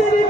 तेरी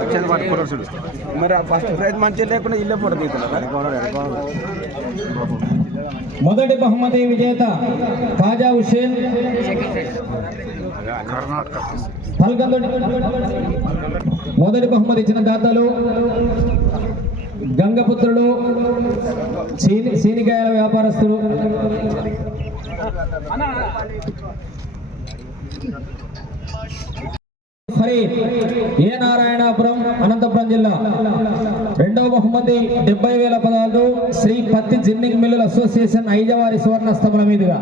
వచ్చేది వాటి మరి ఫస్ట్ ప్రైజ్ మంచిగా లేకుండా ఇల్లే మొదటి బహుమతి విజేత కాజా హుషేన్ పల్కందొడి మొదటి బహుమతి ఇచ్చిన దాతలు గంగపుత్రుడు సీని సీనికాయల వ్యాపారస్తులు. మరి ఏ నారాయణపురం అనంతపురం జిల్లా. రెండవ బహుమతి డెబ్బై వేల పదాలు శ్రీ పత్తి జిన్నింగ్ మిల్లుల అసోసియేషన్ ఐజవారి సువర్ణ స్తముల మీదుగా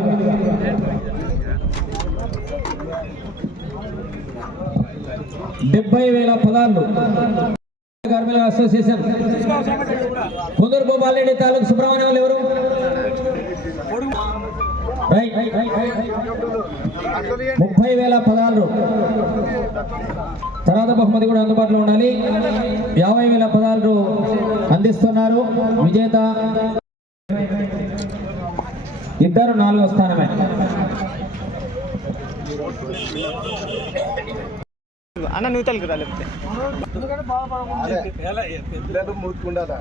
డెబ్బై వేల పదాలు. కార్మికుల అసోసియేషన్. కొందరు భూపాలరెడ్డి తాలూకు సుబ్రహ్మణ్యం ఎవరు? ముప్పై వేల పదాలు తర్వాత బహుమతి కూడా అందుబాటులో ఉండాలి. యాభై వేల పదాలు అందిస్తున్నారు విజేత. ఇద్దరు నాలుగో స్థానమే. అన్న నువ్వు తలుకు రాలేకపోతే మూతుకుండాలా